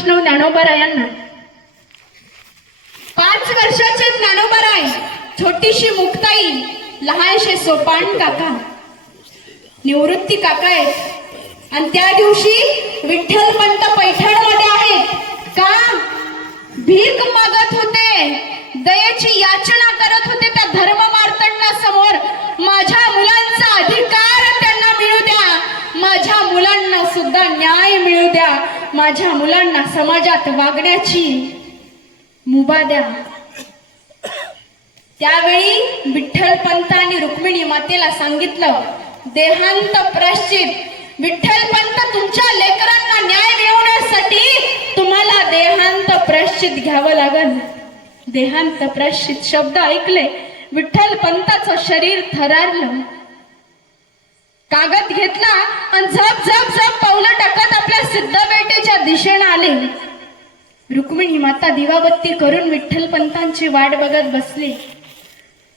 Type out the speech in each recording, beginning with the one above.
वैष्णव ज्ञानोबारायांना. 5 वर्षाचे ज्ञानोबाराय, छोटीशी मुक्ताई, लहानशे सोपान काका, निवृत्ती काका आहेत. आणि त्या दिवशी विठ्ठलपंत पैठणमध्ये आहेत. का भीक मागत होते, दयेची याचना करत होते त्या धर्ममार्तंडा समोर. माझ्या मुलांचा अधिकार त्यांना मिळू द्या, माझ्या मुलांना सुद्धा न्याय मिळू द्या, माझ्या मुलांना समाजात वागण्याची मुभा द्या. त्यावेळी विठ्ठलपंत आणि रुक्मिणी मातेला सांगितलं, देहांत प्रायश्चित. विठ्ठलपंत, तुमच्या लेकरांना न्याय मिळवण्यासाठी तुम्हाला देहांत प्रायश्चित घ्यावं लागल. देहांत प्रायश्चित शब्द ऐकले, विठ्ठलपंताचं शरीर थरारलं. कागद घेतला आणि झप झप झप पावलं टाकत आपल्या सिद्धबेटेच्या दिशेने आले. रुक्मिणी माता दिवाबत्ती करून विठ्ठलपंतांची वाट बघत बसली.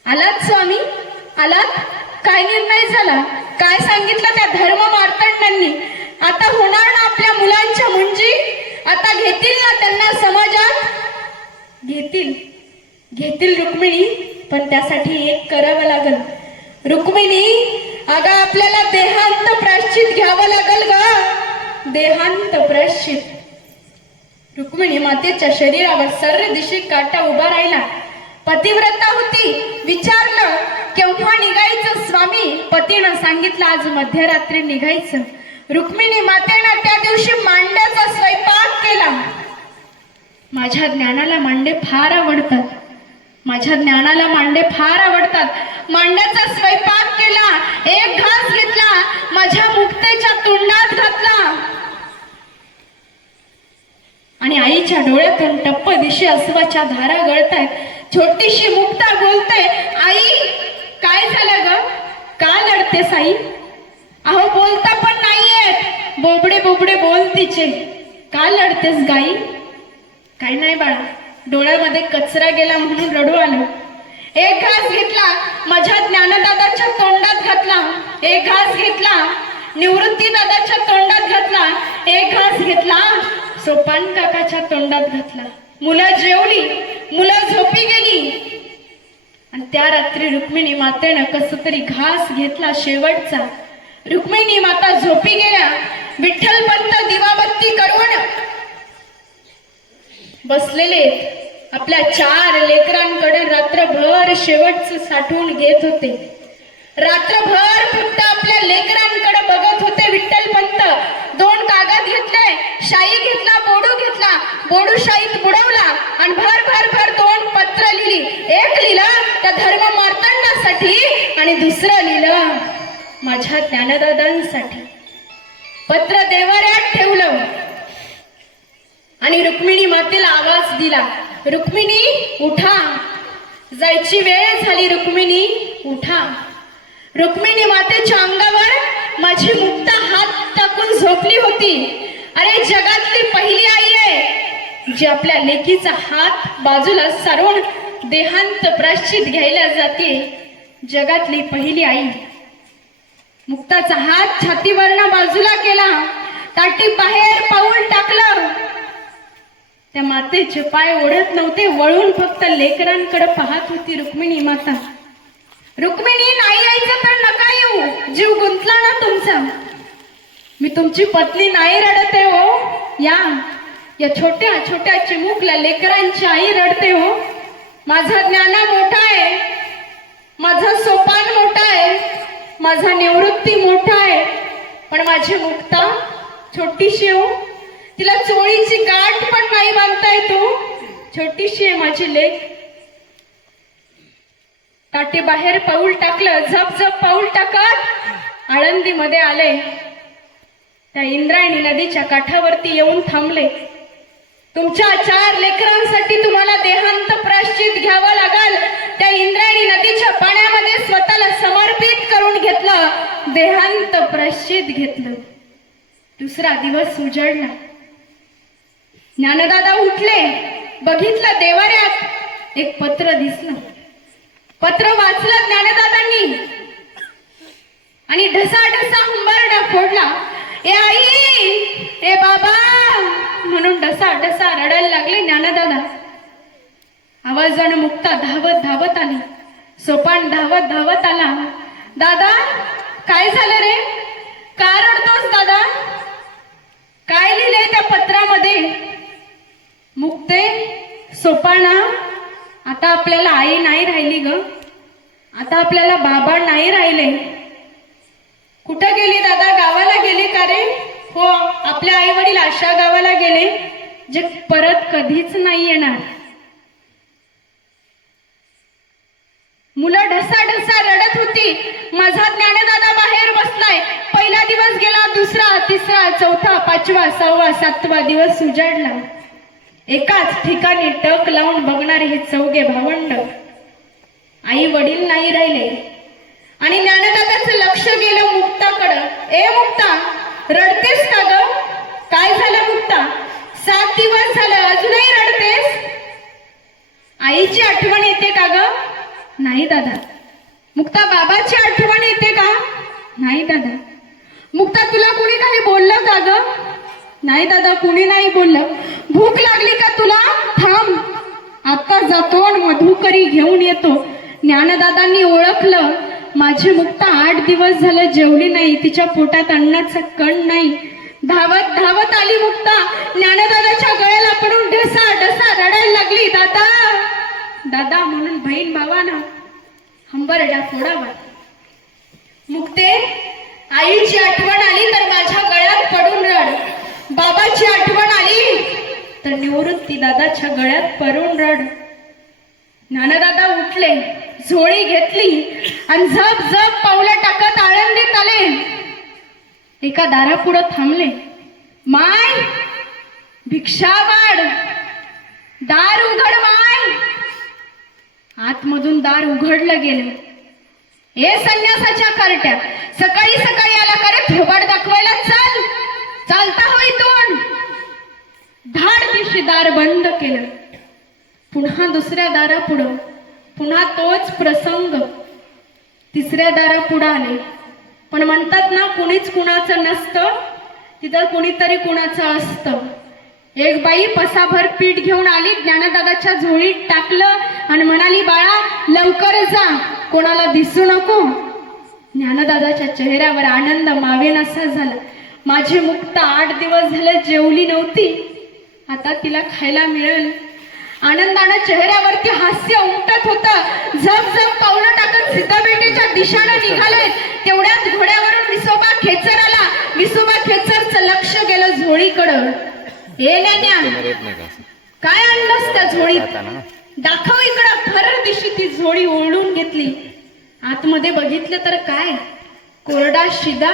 आलात स्वामी, आलात? काय निर्णय झाला? काय सांगितलं त्या धर्म मार्तंडांनी? आता होणार ना आपल्या मुलांच्या मुंजी? आता घेतील ना त्यांना समाजात? घेतील रुक्मिणी, पण त्यासाठी एक करावं लागल. रुक्मिणी, अगं आपल्याला देहांत प्रायश्चित घ्यावं लागल ग, देहांत प्रायश्चित. रुक्मिणी मातेच्या शरीरावर सर्व दिशे काटा उभा राहिला. पतिव्रता होती. विचारलं, केव्हा निघायचं स्वामी? पतीनं सांगितलं, आज मध्यरात्री निघायचं. रुक्मिणी मातेनं त्या दिवशी मांड्याचा स्वयंपाक केला. माझ्या ज्ञानाला मांडे फार आवडतात, माझ्या ज्ञानाला मांडे फार आवडतात. मांड्याचा स्वयंपाक केला, एक घास घेतला, माझ्या मुक्तेच्या तोंडात घातला. आणि आईच्या डोळ्यातून टप्प दिशे अश्वाच्या धारा गळतायत. छोटीशी मुक्ता बोलते, आई काय झालं ग? का लढतेस आई? अहो बोलता पण नाहीयेत, बोबडे बोबडे बोल तिचे. का लढतेस गाई? काही नाही बाळा, डोळ्यामध्ये कचरा गेला म्हणून रडू आलो. एक घास घेतला, माझ्या ज्ञानदादाच्या तोंडात घातला. एक घास घेतला, निवृत्ती दादाच्या तोंडात घातला. एक घास घेतला, सोपान काकाच्या तोंडात घातला. मुलं जेवली, मुलं झोपी गेली. आणि त्या रात्री रुक्मिणी मातेनं कस तरी घास घेतला शेवटचा. रुक्मिणी माता झोपी गेल्या. विठ्ठलपंत दिवाबत्ती करून बसलेले आपल्या 4 लेकरांकडे रात्रभर शेवटचं साठवून घेत होते. रात्रभर फक्त आपल्या लेकरांकडे बघत होते विठ्ठलपंत. 2 कागद घेतले, शाई घेतला, बोडू घेतला, बोडू शाईत बुडवला आणि भर भर भर 2 पत्र लिहिली. एक लिहिलं त्या धर्म मार्तंडासाठी आणि दुसरं लिहिलं माझ्या ज्ञानदादांसाठी. पत्र देवाऱ्यात ठेवलं आणि रुक्मिणी मातेला आवाज दिला, रुक्मिणी उठा, जायची वेळ झाली. रुक्मिणी उठा. रुक्मिणी मातेच्या अंगावर माझी मुक्ता हात टाकून झोपली होती. अरे जगातली पहिली आई आहे जी आपल्या लेकीचा हात बाजूला सारून देहांत प्रायश्चित घ्यायला जाते. जगातली पहिली आई. मुक्ताचा हात छातीवरनं बाजूला केला, ताटी बाहेर पाऊल टाकलं. त्या मातेचे पाय ओढत नव्हते, वळून फक्त लेकरांकडे पाहत होती रुक्मिणी माता. रुक्मिणी, नाही यायचं तर नका येऊ, जीव गुंतला ना तुमचा. मी तुमची पत्नी नाही रडते हो. या छोट्या छोट्या चिमुकल्या लेकरांची आई रडते हो. माझा ज्ञाना मोठा आहे, माझा सोपान मोठा आहे, माझा निवृत्ती मोठा आहे, पण माझी मुक्ता छोटीशी हो. तिला चोळीची गाठ पण नाही बांधता येत हो. छोटीशी आहे माझी लेक. ताटे बाहेर पाऊल टाकलं, झप झप पाऊल टाकत आळंदीमध्ये आले. त्या इंद्रायणी नदीच्या काठावरती येऊन थांबले. तुमच्या 4 लेकरांसाठी तुम्हाला देहांत प्रायश्चित घ्यावं लागल. त्या इंद्रायणी नदीच्या पाण्यामध्ये स्वतःला समर्पित करून घेतलं, देहांत प्रायश्चित घेतलं. दुसरा दिवस उजळला. ज्ञानदादा उठले, बघितलं देवाऱ्यात एक पत्र दिसलं. पत्र वाचलं ज्ञानदादांनी आणि ढसा ढसा हुंबरडा फोडला. ए आई, ए बाबा, म्हणून ढसा ढसा रडायला लागले ज्ञानदादा. आवाजानं मुक्ता धावत धावत आली. सोपान धावत धावत आला. दादा काय झालं रे, का रडतोस दादा, काय लिहिलंय त्या पत्रामध्ये? मुक्ते, सोपाना, आता आपल्याला आई नाही राहिली ग, आता आपल्याला बाबा नाही राहिले. कुठं गेली दादा, गावाला गेले का रे? हो, आपल्या आई वडील अशा गावाला गेले जे परत कधीच नाही येणार. मुलं ढसा ढसा रडत होती. माझा ज्ञानदादा बाहेर बसलाय. पहिला दिवस गेला, दुसरा, तिसरा, चौथा, पाचवा, सहावा, सातवा दिवस उजाडला. एकाच ठिकाणी टक लावून बघणारे हे चौघे भावंड. आई वडील नाही राहिले आणि ज्ञानदादाचं लक्ष गेलं मुक्ताकडं. ए मुक्ता, रडतेस का ग? काय झालं मुक्ता? 7 दिवस झालं अजूनही रडतेस? आईची आठवण येते का ग? नाही दादा. मुक्ता, बाबाची आठवण येते का? नाही दादा. मुक्ता, तुला कुणी काही बोललं का ग? नाही दादा, कुणी नाही बोललं. भूक लागली का तुला? थांब, आता जातो आणि मधुकरी घेऊन येतो. ज्ञानदादांनी ओळखलं, माझी मुक्ता 8 दिवस झालं जेवली नाही, तिच्या पोटात अन्नाचा कण नाही. धावत धावत आली मुक्ता. ज्ञानदादाच्या गळ्याला पडून ढसा ढसा रडायला लागली. दादा दादा म्हणून बहीण भावानं हंबरडा फोडावा. मुक्ते, आईची आठवण आली तर माझ्या गळ्यात पडून रड. बाबाची आठवण आली तर निवृत्ती दादाच्या गळ्यात पडून रड. ज्ञानदादा उठले, झोळी घेतली आणि झप झप पावलं टाकत आळंदीत आले. एका दारापुढं थांबले. माय, भिक्षा वाढ, दार उघड माय. आतमधून दार उघडलं गेलं. ए संन्यासाच्या कार्ट्या, सकाळी सकाळी आला का रे थोबाड दाखवायला? चल, चालता होय तोंड. धाड दिवशी दार बंद केलं. पुन्हा दुसऱ्या दारापुढं पुन्हा तोच प्रसंग. तिसऱ्या दारापुढं आले. पण म्हणतात ना, कुणीच कुणाचं नसतं, तिथं कुणीतरी कुणाचं असतं. एक बाई पसाभर पीठ घेऊन आली, ज्ञानदादाच्या झोळीत टाकलं आणि म्हणाली, बाळा लवकर जा, कोणाला दिसू नको. ज्ञानदादाच्या चेहऱ्यावर आनंद मावेनासा झाला. माझी मुक्ता 8 दिवस झाले जेवली नव्हती, आता तिला खायला मिळेल. आनंदानं चेहऱ्यावरती हास्य उमटत होतं. झप झप पावलं टाकत सीताबेटीच्या दिशेनं निघाले. तेवढ्यात घोड्यावरून विसोबा खेचर आला. विसोबा खेचरचं लक्ष गेलं झोळीकडं. हे ज्ञान्या, काय आणलंस त्या झोळीत? दाखव इकडं. खरं दिवशी ती झोळी ओढून घेतली. आतमध्ये बघितलं तर काय, कोरडा शिदा.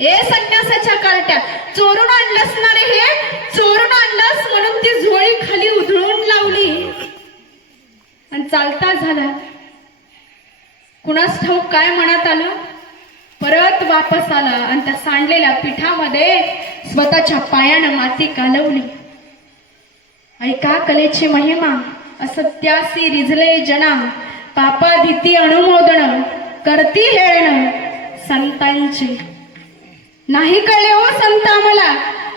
ए संन्यासाच्या कार्ट्या, चोरून आणलंस ना रे हे? चोरून आणलंस म्हणून ती झोळी खाली उधळून लावली आणि चालता झाला. कुणास ठाऊक काय मनात आलं, परत वापस आला आणि त्या सांडलेल्या पिठामध्ये स्वतःच्या पायानं माती कालवली. ऐका कलेची महिमा, असत्यासी रिझले जना, पापाधिती अनुमोदन करती हेळण संतांची. नाही कळले हो संत आम्हाला,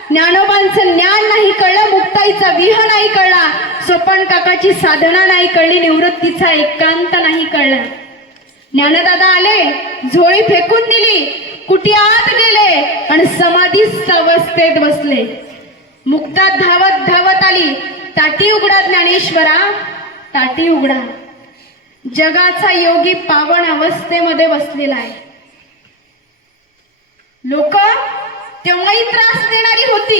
ज्ञानोबांचं ज्ञान नाही कळलं, मुक्ताईचा विह नाही कळला, सोपन काकाची साधना नाही कळली, निवृत्तीचा एकांत नाही कळला. ज्ञानदादा आले, झोळी फेकून दिली, कुटीआत गेले आणि समाधीस्थ अवस्थेत बसले. मुक्ता धावत धावत आली. ताटी उघडा ज्ञानेश्वरा, ताटी उघडा. जगाचा योगी पावन अवस्थेमध्ये बसलेला आहे. लोक तेव्हाही त्रास देणारी होती,